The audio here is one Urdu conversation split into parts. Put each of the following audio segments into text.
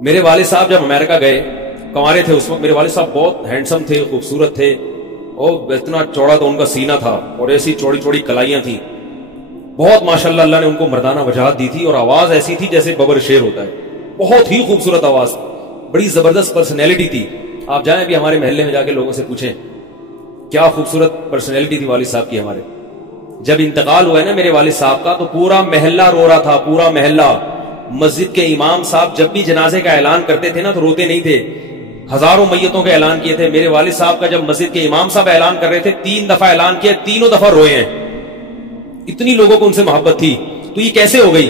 میرے والد صاحب جب امریکہ گئے، کنوارے تھے اس وقت، میرے والد صاحب بہت ہینڈسم تھے، خوبصورت تھے، اور اتنا چوڑا تو ان کا سینہ تھا اور ایسی چوڑی چوڑی کلائیاں تھیں، بہت ماشاءاللہ اللہ نے ان کو مردانہ وجاہت دی تھی، اور آواز ایسی تھی جیسے ببر شیر ہوتا ہے، بہت ہی خوبصورت آواز، بڑی زبردست پرسنالٹی تھی. آپ جائیں بھی ہمارے محلے میں جا کے لوگوں سے پوچھیں کیا خوبصورت پرسنالٹی تھی والد صاحب کی ہمارے. جب انتقال ہوا ہے نا میرے والد صاحب کا تو پورا محلہ رو رہا تھا، پورا محلہ. مسجد کے امام صاحب جب بھی جنازے کا اعلان کرتے تھے نا تو روتے نہیں تھے، ہزاروں میتوں کا اعلان کیے تھے. میرے والد صاحب کا جب مسجد کے امام صاحب اعلان کر رہے تھے 3 دفعہ اعلان کیا، تینوں دفعہ روئے ہیں. اتنی لوگوں کو ان سے محبت تھی. تو یہ کیسے ہو گئی؟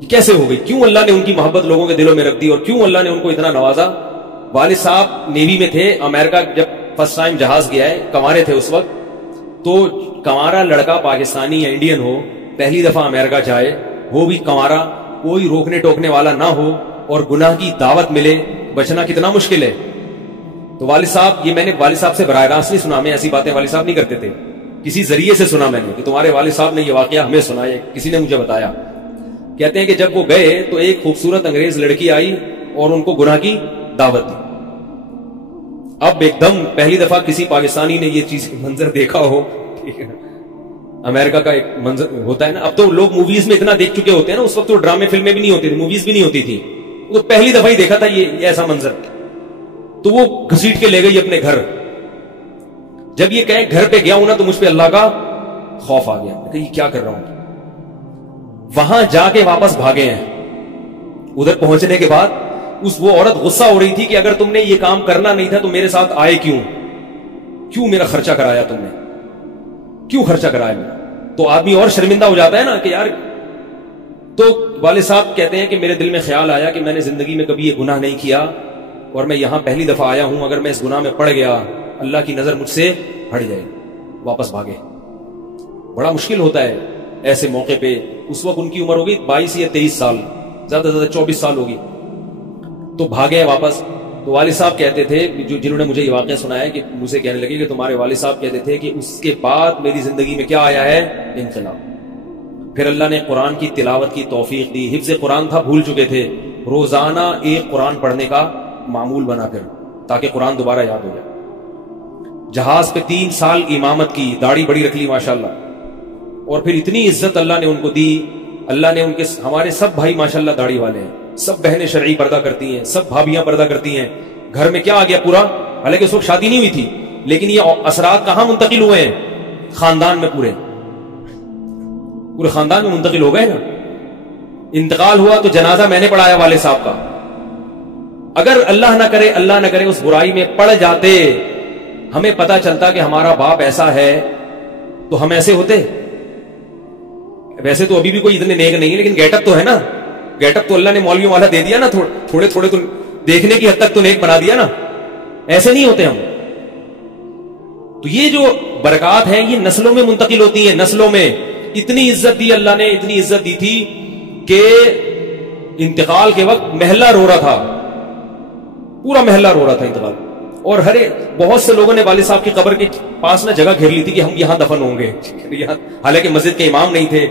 یہ کیسے ہو گئی؟ کیوں اللہ نے ان کی محبت لوگوں کے دلوں میں رکھ دی، اور کیوں اللہ نے ان کو اتنا نوازا؟ والد صاحب نیوی میں تھے، امریکہ جب فرسٹ ٹائم جہاز گیا ہے، کنوارے تھے اس وقت. تو کنوارا لڑکا پاکستانی یا انڈین ہو، پہلی دفعہ امریکہ جائے، وہ بھی کنوارا، کوئی روکنے ٹوکنے والا نہ ہو اور گناہ کی دعوت ملے، بچنا کتنا مشکل ہے. تو والد صاحب، یہ میں نے والد صاحب سے براہ راست نہیں سنا، میں ایسی باتیں والد صاحب نہیں کرتے تھے، کسی ذریعے سے سنا میں نے کہ تمہارے والد صاحب نے یہ واقعہ ہمیں سنایا، کسی نے مجھے بتایا. کہتے ہیں کہ جب وہ گئے تو ایک خوبصورت انگریز لڑکی آئی اور ان کو گناہ کی دعوت دی. اب ایک دم پہلی دفعہ کسی پاکستانی نے یہ چیز منظر دیکھا ہو، ٹھیک ہے، امریکہ کا ایک منظر ہوتا ہے نا. اب تو لوگ موویز میں اتنا دیکھ چکے ہوتے ہیں نا، اس وقت تو ڈرامے فلمیں بھی نہیں ہوتی تھی، موویز بھی نہیں ہوتی تھی، تو پہلی دفعہ ہی دیکھا تھا یہ ایسا منظر. تو وہ گھسیٹ کے لے گئی اپنے گھر. جب یہ کہے گھر پہ گیا ہوں نا تو مجھ پہ اللہ کا خوف آ گیا، کہ یہ کیا کر رہا ہوں. وہاں جا کے واپس بھاگے ہیں. ادھر پہنچنے کے بعد وہ عورت غصہ ہو رہی تھی کہ اگر تم نے یہ کام کرنا نہیں تھا تو میرے ساتھ آئے کیوں میرا خرچہ کرایا تم نے، کیوں خرچہ کرایا میرا. تو آدمی اور شرمندہ ہو جاتا ہے نا کہ یار. تو والد صاحب کہتے ہیں کہ میرے دل میں خیال آیا کہ میں نے زندگی میں کبھی یہ گناہ نہیں کیا اور میں یہاں پہلی دفعہ آیا ہوں، اگر میں اس گناہ میں پڑ گیا اللہ کی نظر مجھ سے ہٹ جائے. واپس بھاگے. بڑا مشکل ہوتا ہے ایسے موقع پہ. اس وقت ان کی عمر ہوگی 22 یا 23 سال، زیادہ سے زیادہ 24 سال ہوگی. تو بھاگے واپس. تو والد صاحب کہتے تھے، جنہوں نے مجھے یہ واقعہ سنایا، کہ مجھے کہنے لگے کہ تمہارے والد صاحب کہتے تھے کہ اس کے بعد میری زندگی میں کیا آیا ہے؟ انقلاب. پھر اللہ نے قرآن کی تلاوت کی توفیق دی. حفظ قرآن تھا، بھول چکے تھے. روزانہ ایک قرآن پڑھنے کا معمول بنا کر، تاکہ قرآن دوبارہ یاد ہو جائے. جہاز پہ 3 سال امامت کی، داڑھی بڑی رکھ لی ماشاءاللہ. اور پھر اتنی عزت اللہ نے ان کو دی. اللہ نے ان کے، ہمارے سب بھائی ماشاءاللہ داڑھی والے ہیں، سب بہنیں شرعی پردہ کرتی ہیں، سب بھابیاں پردہ کرتی ہیں. گھر میں کیا آ گیا پورا، حالانکہ اس وقت شادی نہیں ہوئی تھی، لیکن یہ اثرات کہاں منتقل ہوئے ہیں؟ خاندان میں، پورے خاندان میں منتقل ہو گئے نا. انتقال ہوا تو جنازہ میں نے پڑھایا والد صاحب کا. اگر اللہ نہ کرے اس برائی میں پڑ جاتے، ہمیں پتا چلتا کہ ہمارا باپ ایسا ہے، تو ہم ایسے ہوتے. ویسے تو ابھی بھی کوئی اتنے نیک نہیں ہے، لیکن گیٹ اپ تو ہے نا. گیٹ اپ تو اللہ نے مولویوں والا دے دیا نا، تھوڑے تھوڑے تو دیکھنے کی حد تک تو نیک بنا دیا نا. ایسے نہیں ہوتے ہم. تو یہ جو برکات ہیں یہ نسلوں میں منتقل ہوتی ہیں. نسلوں میں اتنی عزت دی اللہ نے، اتنی عزت دی تھی کہ انتقال کے وقت محلہ رو رہا تھا، پورا محلہ رو رہا تھا انتقال. اور بہت سے لوگوں نے والد صاحب کی قبر کے پاس نا جگہ گھیر لی تھی کہ ہم یہاں دفن ہوں گے. حالانکہ مسجد کے امام نہیں تھے،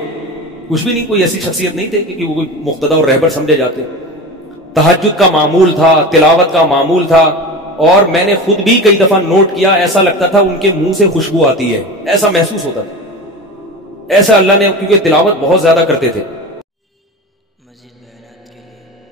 کچھ بھی نہیں، کوئی ایسی شخصیت نہیں تھے کہ وہ کوئی مقتدا اور رہبر سمجھے جاتے. تہجد کا معمول تھا، تلاوت کا معمول تھا. اور میں نے خود بھی کئی دفعہ نوٹ کیا، ایسا لگتا تھا ان کے منہ سے خوشبو آتی ہے، ایسا محسوس ہوتا تھا. ایسا اللہ نے، کیونکہ تلاوت بہت زیادہ کرتے تھے. مزید بیانات کے لیے